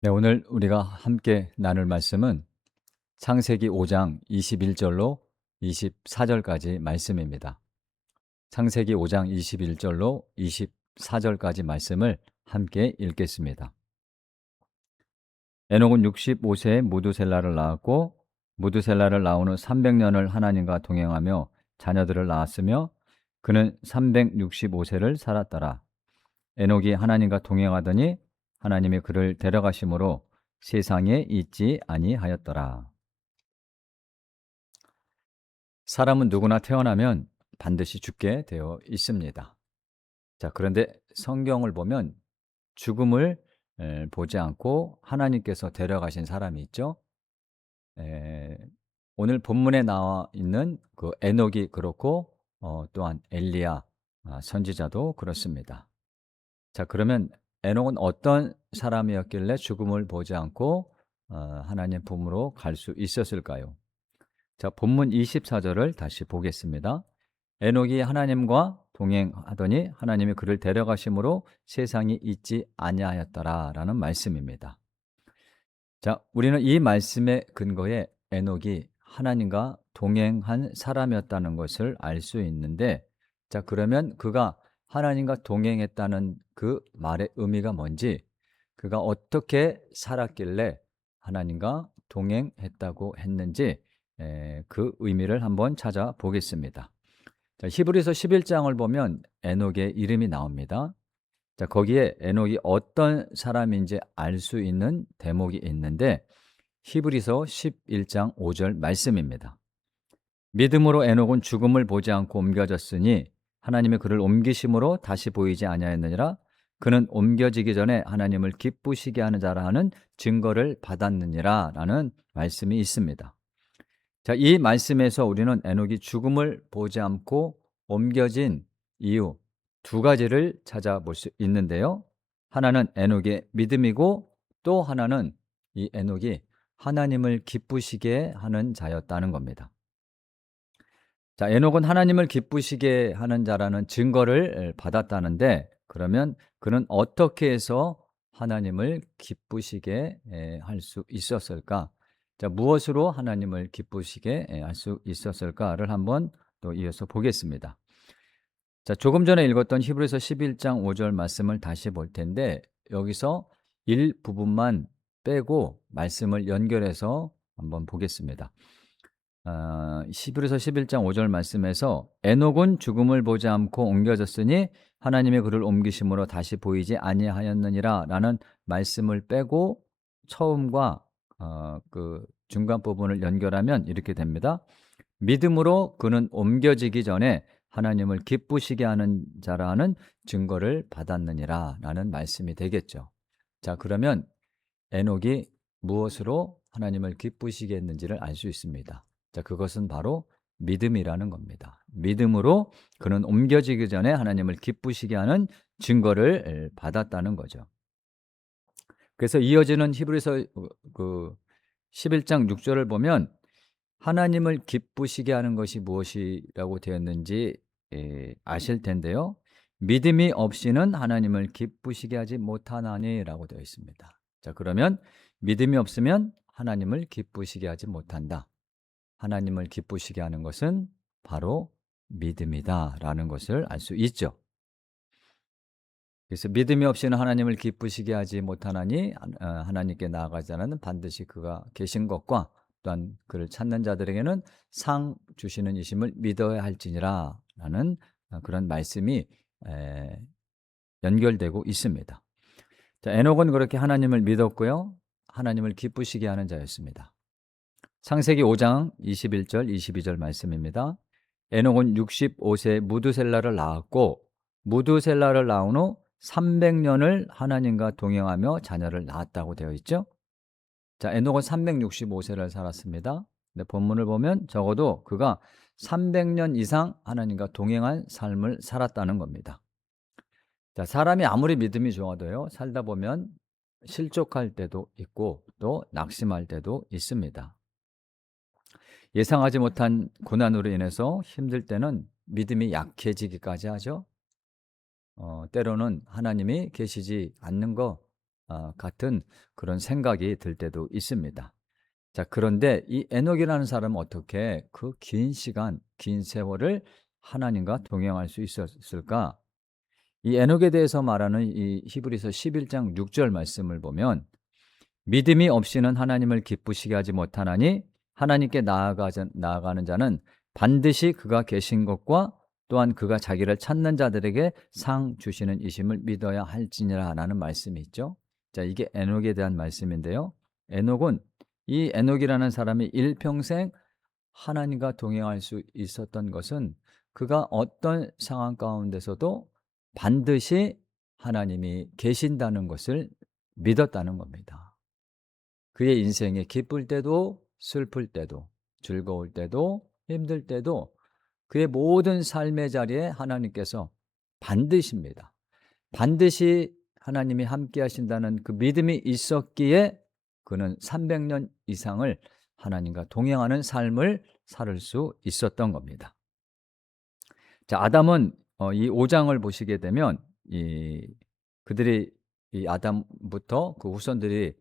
네, 오늘 우리가 함께 나눌 말씀은 창세기 5장 21절로 24절까지 말씀입니다. 창세기 5장 21절로 24절까지 말씀을 함께 읽겠습니다. 에녹은 65세에 무두셀라를 낳았고 무두셀라를 낳은 후 300년을 하나님과 동행하며 자녀들을 낳았으며 그는 365세를 살았더라. 에녹이 하나님과 동행하더니 하나님이 그를 데려가심으로 세상에 있지 아니하였더라. 사람은 누구나 태어나면 반드시 죽게 되어 있습니다. 자, 그런데 성경을 보면 죽음을 보지 않고 하나님께서 데려가신 사람이 있죠. 에, 오늘 본문에 나와 있는 그 에녹이 그렇고 또한 엘리야 선지자도 그렇습니다. 자, 그러면 에녹은 어떤 사람이었길래 죽음을 보지 않고 하나님 품으로 갈 수 있었을까요? 자, 본문 24절을 다시 보겠습니다. 에녹이 하나님과 동행하더니 하나님이 그를 데려가심으로 세상이 있지 아니하였더라라는 말씀입니다. 자, 우리는 이 말씀의 근거에 에녹이 하나님과 동행한 사람이었다는 것을 알 수 있는데, 자, 그러면 그가 하나님과 동행했다는 그 말의 의미가 뭔지, 그가 어떻게 살았길래 하나님과 동행했다고 했는지 그 의미를 한번 찾아보겠습니다. 자, 히브리서 11장을 보면 에녹의 이름이 나옵니다. 자, 거기에 에녹이 어떤 사람인지 알 수 있는 대목이 있는데 히브리서 11장 5절 말씀입니다. 믿음으로 에녹은 죽음을 보지 않고 옮겨졌으니 하나님의 그를 옮기심으로 다시 보이지 아니하였느니라. 그는 옮겨지기 전에 하나님을 기쁘시게 하는 자라 하는 증거를 받았느니라 라는 말씀이 있습니다. 자, 이 말씀에서 우리는 에녹이 죽음을 보지 않고 옮겨진 이유 두 가지를 찾아볼 수 있는데요. 하나는 에녹의 믿음이고 또 하나는 이 에녹이 하나님을 기쁘시게 하는 자였다는 겁니다. 자, 에녹은 하나님을 기쁘시게 하는 자라는 증거를 받았다는데, 그러면 그는 어떻게 해서 하나님을 기쁘시게 할 수 있었을까? 자, 무엇으로 하나님을 기쁘시게 할 수 있었을까를 한번 또 이어서 보겠습니다. 자, 조금 전에 읽었던 히브리서 11장 5절 말씀을 다시 볼 텐데, 여기서 일부분만 빼고 말씀을 연결해서 한번 보겠습니다. 히브리서 11장 5절 말씀에서 에녹은 죽음을 보지 않고 옮겨졌으니 하나님의 그를 옮기심으로 다시 보이지 아니하였느니라 라는 말씀을 빼고 처음과 그 중간 부분을 연결하면 이렇게 됩니다. 믿음으로 그는 옮겨지기 전에 하나님을 기쁘시게 하는 자라는 증거를 받았느니라 라는 말씀이 되겠죠. 자, 그러면 에녹이 무엇으로 하나님을 기쁘시게 했는지를 알 수 있습니다. 자, 그것은 바로 믿음이라는 겁니다. 믿음으로 그는 옮겨지기 전에 하나님을 기쁘시게 하는 증거를 받았다는 거죠. 그래서 이어지는 히브리서 그 11장 6절을 보면 하나님을 기쁘시게 하는 것이 무엇이라고 되었는지 아실 텐데요. 믿음이 없이는 하나님을 기쁘시게 하지 못하나니라고 되어 있습니다. 자, 그러면 믿음이 없으면 하나님을 기쁘시게 하지 못한다. 하나님을 기쁘시게 하는 것은 바로 믿음이다라는 것을 알 수 있죠. 그래서 믿음이 없이는 하나님을 기쁘시게 하지 못하나니 하나님께 나아가지 않으면 반드시 그가 계신 것과 또한 그를 찾는 자들에게는 상 주시는 이심을 믿어야 할지니라 라는 그런 말씀이 연결되고 있습니다. 자, 에녹은 그렇게 하나님을 믿었고요. 하나님을 기쁘시게 하는 자였습니다. 창세기 5장 21절 22절 말씀입니다. 에녹은 65세 무두셀라를 낳았고 무두셀라를 낳은 후 300년을 하나님과 동행하며 자녀를 낳았다고 되어 있죠. 자, 에녹은 365세를 살았습니다. 근데 본문을 보면 적어도 그가 300년 이상 하나님과 동행한 삶을 살았다는 겁니다. 자, 사람이 아무리 믿음이 좋아도요, 살다 보면 실족할 때도 있고 또 낙심할 때도 있습니다. 예상하지 못한 고난으로 인해서 힘들 때는 믿음이 약해지기까지 하죠. 때로는 하나님이 계시지 않는 거 같은 그런 생각이 들 때도 있습니다. 자, 그런데 이 에녹이라는 사람은 어떻게 그 긴 시간, 긴 세월을 하나님과 동행할 수 있었을까? 이 에녹에 대해서 말하는 이 히브리서 11장 6절 말씀을 보면 믿음이 없이는 하나님을 기쁘시게 하지 못하나니 하나님께 나아가는 자는 반드시 그가 계신 것과 또한 그가 자기를 찾는 자들에게 상 주시는 이심을 믿어야 할지니라 라는 말씀이 있죠. 자, 이게 에녹에 대한 말씀인데요. 에녹은 이 에녹이라는 사람이 일평생 하나님과 동행할 수 있었던 것은 그가 어떤 상황 가운데서도 반드시 하나님이 계신다는 것을 믿었다는 겁니다. 그의 인생에 기쁠 때도 슬플 때도 즐거울 때도 힘들 때도 그의 모든 삶의 자리에 하나님께서 반드시입니다. 반드시 하나님이 함께 하신다는 그 믿음이 있었기에 그는 300년 이상을 하나님과 동행하는 삶을 살 수 있었던 겁니다. 자, 아담은 이 5장을 보시게 되면 그들이 이 아담부터 그 후손들이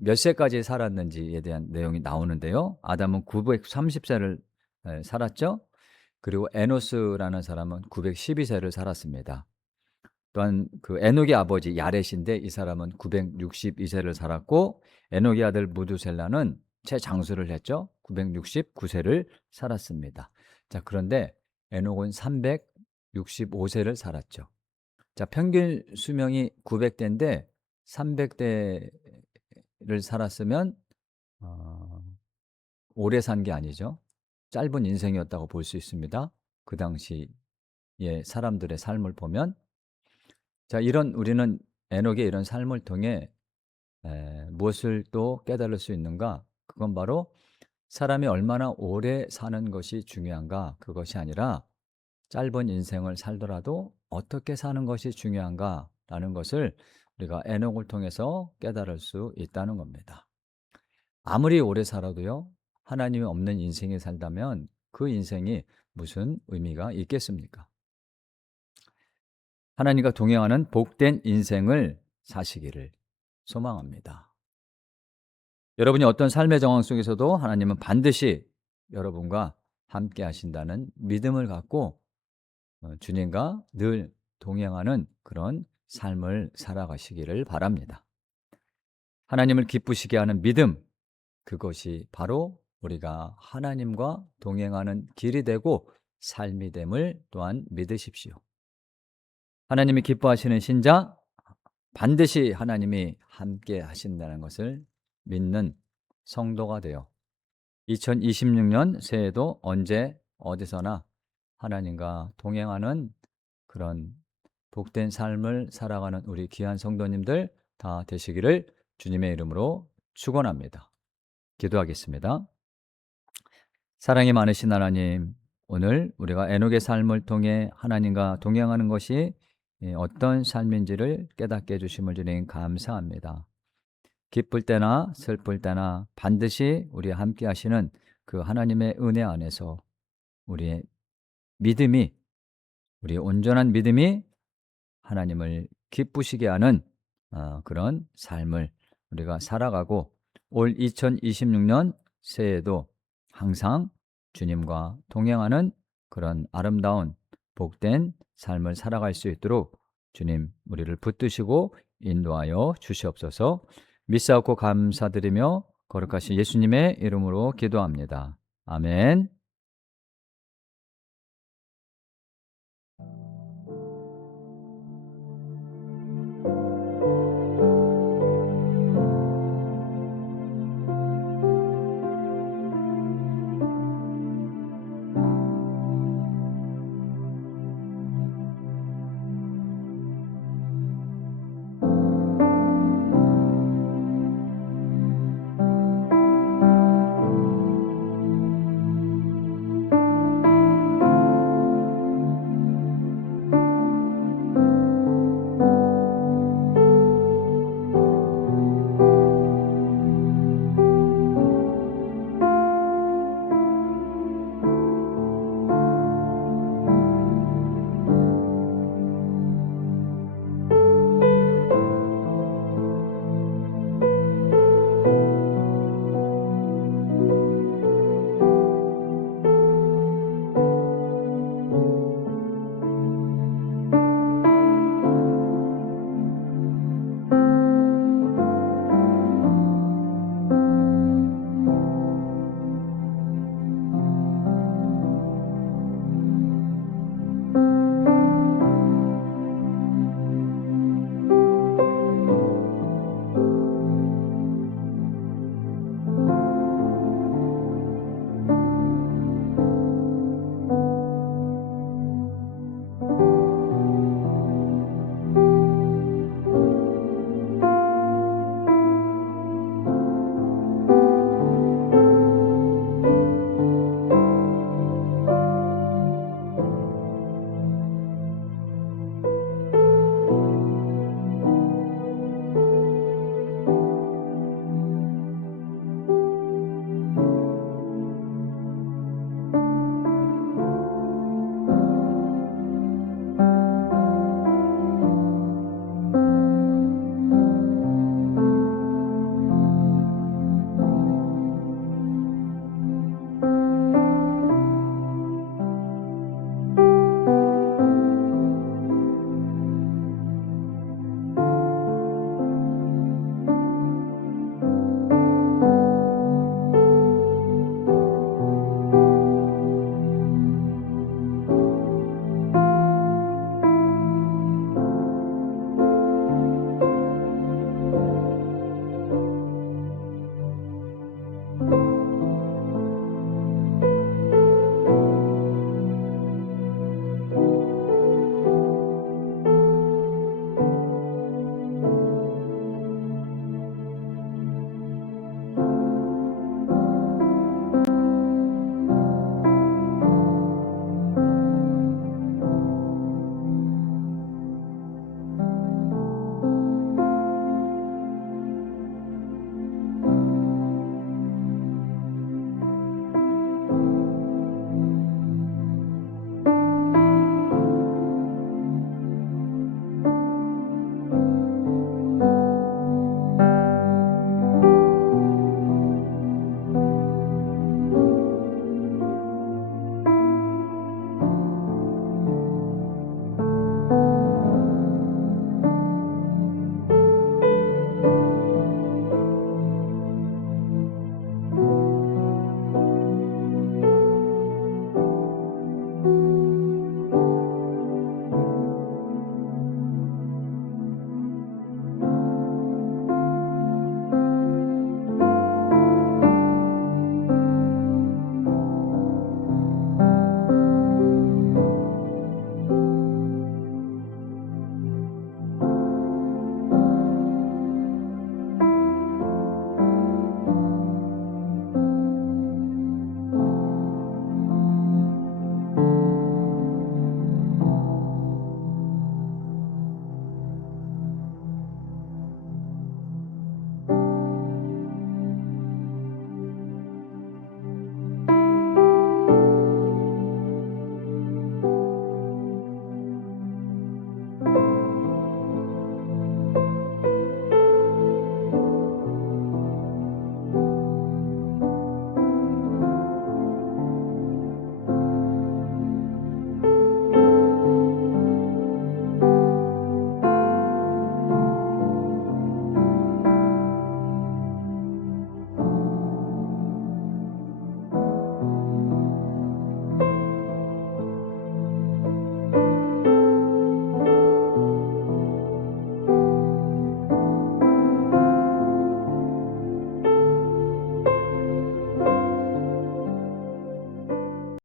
몇 세까지 살았는지에 대한 내용이 나오는데요. 아담은 930세를 살았죠. 그리고 에노스라는 사람은 912세를 살았습니다. 또한 그 에녹의 아버지 야렛인데 이 사람은 962세를 살았고 에녹의 아들 무두셀라는 최장수를 했죠. 969세를 살았습니다. 자, 그런데 에녹은 365세를 살았죠. 자, 평균 수명이 900대인데 300대를 살았으면 오래 산 게 아니죠. 짧은 인생이었다고 볼 수 있습니다. 그 당시의 사람들의 삶을 보면. 자, 우리는 에녹의 이런 삶을 통해 무엇을 또 깨달을 수 있는가? 그건 바로 사람이 얼마나 오래 사는 것이 중요한가? 그것이 아니라 짧은 인생을 살더라도 어떻게 사는 것이 중요한가라는 것을 우리가 에녹을 통해서 깨달을 수 있다는 겁니다. 아무리 오래 살아도요, 하나님이 없는 인생에 살다면 그 인생이 무슨 의미가 있겠습니까? 하나님과 동행하는 복된 인생을 사시기를 소망합니다. 여러분이 어떤 삶의 정황 속에서도 하나님은 반드시 여러분과 함께 하신다는 믿음을 갖고 주님과 늘 동행하는 그런 삶을 살아가시기를 바랍니다. 하나님을 기쁘시게 하는 믿음, 그것이 바로 우리가 하나님과 동행하는 길이 되고 삶이 됨을 또한 믿으십시오. 하나님이 기뻐하시는 신자, 반드시 하나님이 함께 하신다는 것을 믿는 성도가 되어 2026년 새해에도 언제 어디서나 하나님과 동행하는 그런 복된 삶을 살아가는 우리 귀한 성도님들 다 되시기를 주님의 이름으로 축원합니다. 기도하겠습니다. 사랑이 많으신 하나님, 오늘 우리가 에녹의 삶을 통해 하나님과 동행하는 것이 어떤 삶인지를 깨닫게 해주심을 주님 감사합니다. 기쁠 때나 슬플 때나 반드시 우리와 함께 하시는 그 하나님의 은혜 안에서 우리의 믿음이, 우리의 온전한 믿음이 하나님을 기쁘시게 하는 그런 삶을 우리가 살아가고 올 2026년 새해에도 항상 주님과 동행하는 그런 아름다운 복된 삶을 살아갈 수 있도록 주님 우리를 붙드시고 인도하여 주시옵소서. 믿사옵고 감사드리며 거룩하신 예수님의 이름으로 기도합니다. 아멘.